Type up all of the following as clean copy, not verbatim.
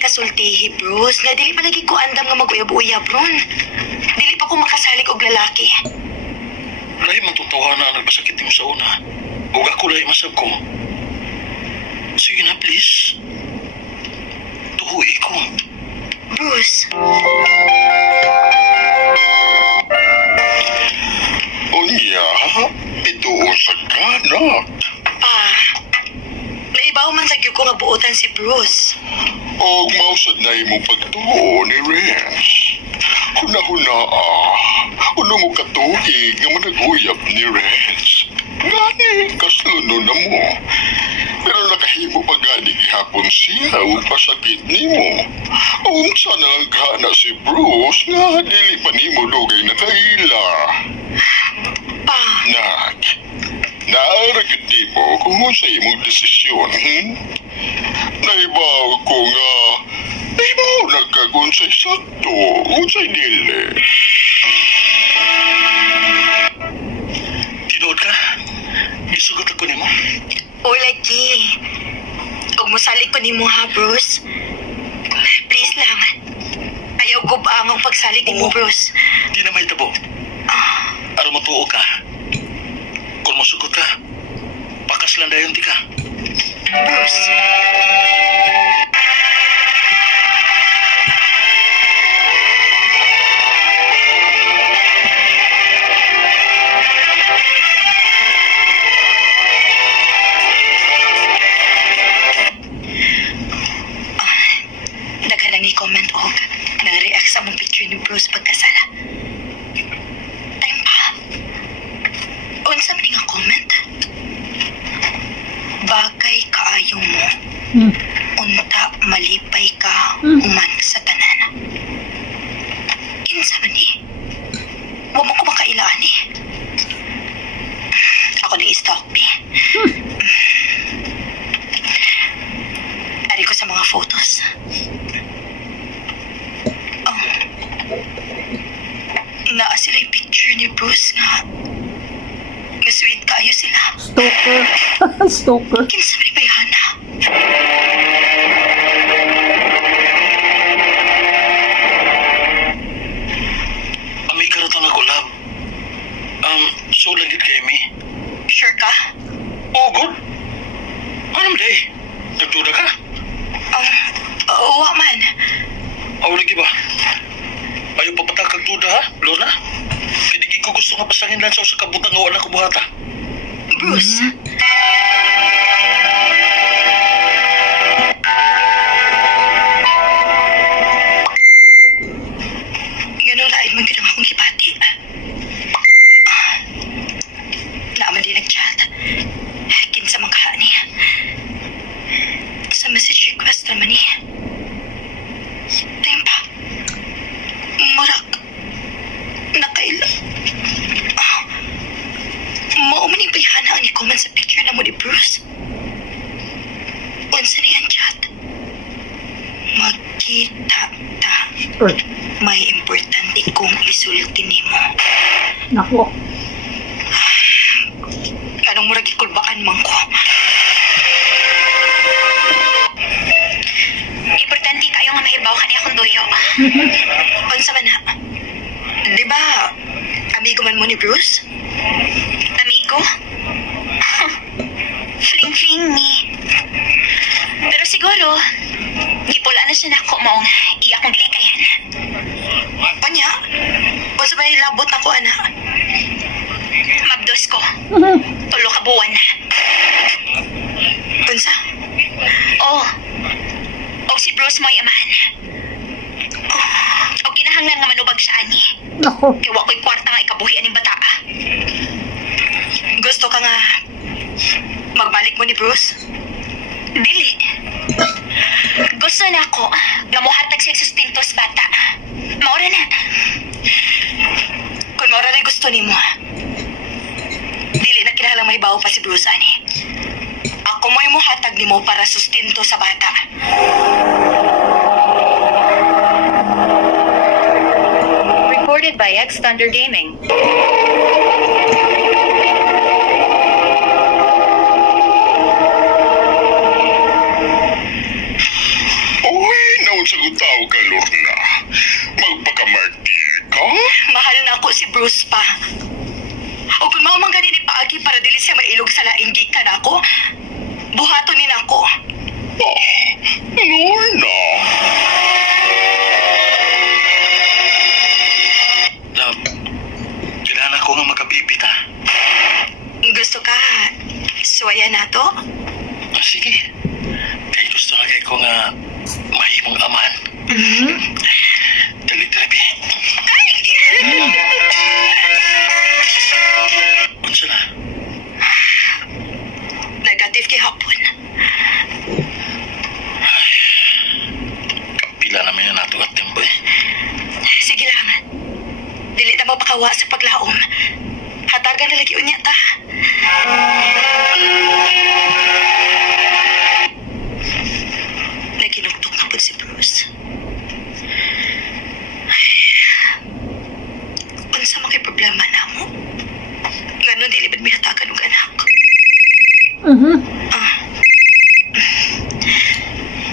kasultihi, Bruce. Nga dili pa lagi ko andam nga mag-uyab-uyab ron. Dili pa ko makasalig og lalaki. Lahi man tutawanan ang nagbasakit mo sa una. Huwag ako lahi masab ko. Sige na, please. Tuhuy ko. Bruce. Unya, ituon sa kanak. Pa, naibaw man sa gyud ko nga buotan si Bruce. O mausad na imo pagtuo ni Renz. Huna-huna uno mo katuig nga manag-uyab ni Renz. Gani, kasluno na mo. Pero nakahimo pa gani gihapon siya o pasakit nimo. Unsa na lang kana si Bruce nga dili pa nimo dugay na kaila. Pa, naaragid di mo kung sa imong desisyon, Naibaw ko nga, naibaw nagkagunsay sakto, unsay dili. Tinood ka? Isugot ako ni mo. o lagi. Huwag mo salik ko ni mo ha, Bruce. Please lang. Ayaw ko ba ang pagsalig ni mo, Bruce? Di na may tabo. Aron mo tuo ka. Kung masugot ka, pakas lang dayon di ka. Bruce. Daghan lang i-comment og nang-react sa mong picture ni Bruce pagkasala. Time pa. Unsa man nga comment? Bagay kaayo mo. Unta malipay ka human sa tanan. Kinsa man ni? Wa mo ko makailaan ni. Ako na i-stalk me. Ari ko sa mga photos. Naa sila yung picture ni Bruce nga. Nga sweet kayo sila. Stalker. Stalker. Kinsa man ni bayana? Ami karatang ako, love. So langit kay mi. Sure ka? Oh, good. Anong day? Nagduda ka? Oo man. Aw, lagi ba? Ayaw pa patakag duda, ha, Lorna? Kaya di ko gusto nga pasangin lang sa kabutang nga wala ko buhata. Bruce. Ganun lain man ganang akong gibati. Naaman din nag-chat. Kinsa man kaha niya. Sa message request naman niya. Time pa. Murag. Nakaila. Maumaning bayhana ang i-comment sa picture na mo ni Bruce. Unsa niyan chat? Magkita ta. May importante kong isulti nimo. Nako. Anong murag ikulbaan man ko? Importante kayo nga mahibaw ka niya akong doyo. Unsa man na? Di ba, amigo man mo ni Bruce? Amigo? Fling-fling ni. Pero siguro, gipula na siya na ako mong iya kong likayan. Panya? Unsa ba nilabot na ko, ana? Mabdos ko. Tulo ka buwan na. Unsa? Oh. O si Bruce mo'y amahan. O kinahanglan nga manubag sa ani. Nako. Kaya wa ko'y kwarta nga ikabuhian ng bata. Gusto ka nga magbalik mo ni Bruce? Dili. Gusto na ako nga muhatag sa sustinto sa bata. Maura na. Kung maura na gusto ni mo, dili na kinahanglan mahibaw pa si Bruce, ani. Ako mo'y muhatag ni mo para sustinto sa bata. Recorded by X Thunder Gaming. Uy, nako si Bruce pa. O kung mao man gani ni paagi para dili siya mailog sa laing gikan ako, buhaton ni nako. Lorna. Love, kailangan ako nga makabibit ha. Gusto ka, suwaya na to? Sige. Kaya gusto na kayo ko nga mahimong aman. Dali, Debbie. Unsa na? Negative kay hapon. Kapila namin na nato at timboy. Sige lang. Dili ta mo pakawa sa paglaom. Hatagan na lagi unya ta. Naginugtok na po si Bruce. Unsa man kay problema na mo? Ganon dili bad mi hatagan og anak.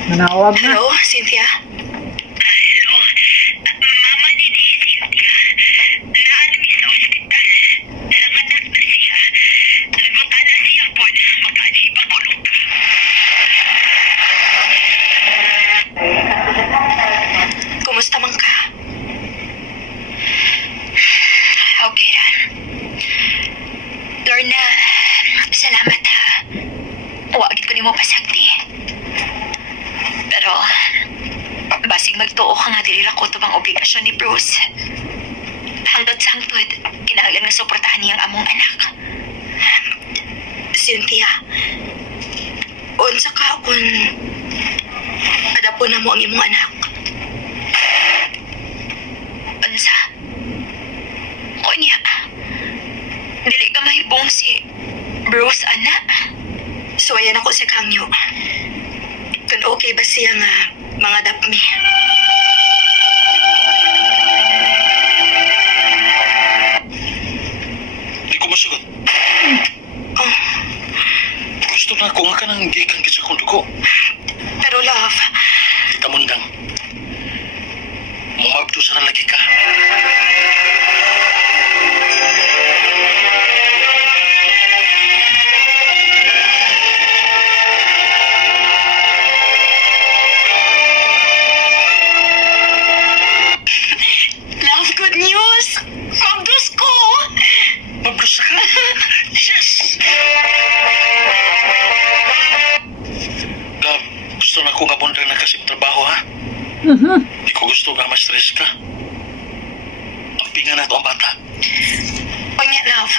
Manawag na. Hello, Cynthia? Hello. Mama ni Cynthia. Naan mi sa ospital. Nanganak na siya. Lagutan na siya po. Magkaniba ko luka. Kumusta man ka? Okay ra. Lorna, salamat ha. Huwag ko ni mo pasakti. Pero, basig magtuo ka nga dili ko ito bang obligasyon ni Bruce. Hangtod sa hangtod, kinahanglan nga suportahan niyang among anak. Cynthia, unsa ka kung adapon na mo ang imong anak? Unsa? O niya, dili ka mahibong si Bruce, anak? Suwayan ako sa kangyo. Kung okay ba siya nga mga dapmi? Di ko masugot. Oh, Gusto na ako nga ka nang gikan sa kong dugo. pero love, Kita mundang. Mumabdo sa lagi ka. love, good news! Mabdus ko! Mabdo sa ka? Yes! Love, gusto na ako nga bundang na kasi trabaho ha. Di ko gusto nga ma-stress ka. Tampingan na ito ang bata. O nga, love,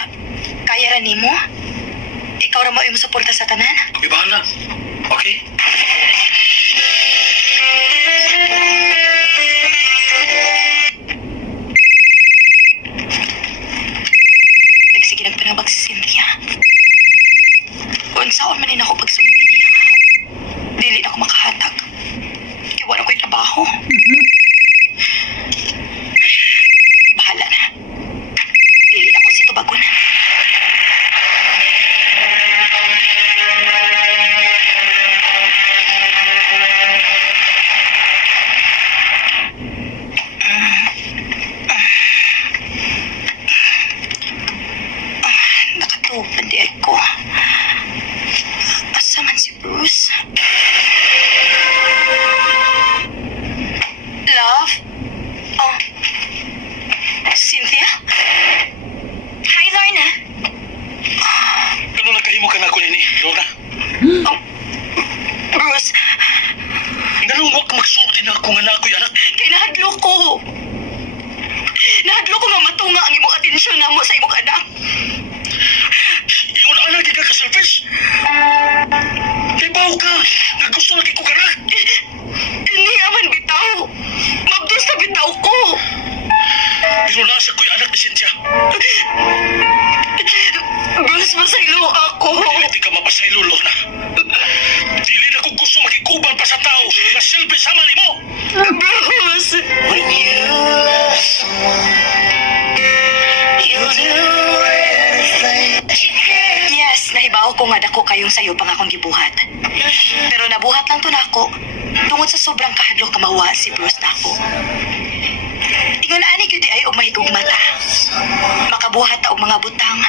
kaya ra nimo? Ikaw ra mo imo suporta sa tanan? Kami bahala. Okay? Nagsige nagpanabag si Cynthia. Unsaon man ako pagsulti niya. Dili na ako makahatag. Kaya wala ko'y trabaho. Bahala na. Dili ako si Tubagon. Nakatupad di ako. Asa man si Bruce? Love? Oh. Cynthia? Hi, Lorna. Ano nagkahimo ka na ako nini, Lorna? Oh. Bruce, Nalungwak magsulti na ako nga na ako'y anak. kay nahadlo ko. Nahadlo ko nga matunga ang imong atensyon na mo sa imong anak. Ingon anak di ka ka-service. Ibaw ka. Nagusto lagi ko ka na. Hindi aman bitaw. Mabdos na bitaw ko. Pero nasa ko'y anak ni Cynthia. Bruce, masaylo ako. Hindi ka mapasaylo, Lorna. Dili na ko gusto makikuban pa sa tao na silbi sama ni mo. Bruce. When you love someone, you'll do anything. Yes, nahibaw ko nga dako kayong sayo pang akong gibuhat. Pero nabuhat lang to nako tungod sa sobrang kahadlok kamawa si Bruce nako. Ingon ani gyud ay og mahigugma ta. buhat og mga butang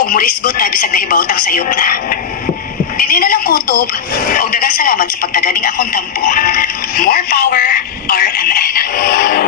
ug murisgot ta bisag nahibawtang sayop na. Dinhi na lang kutob ug daghang salamat sa pagtaganing akong tampo. More power, RMN.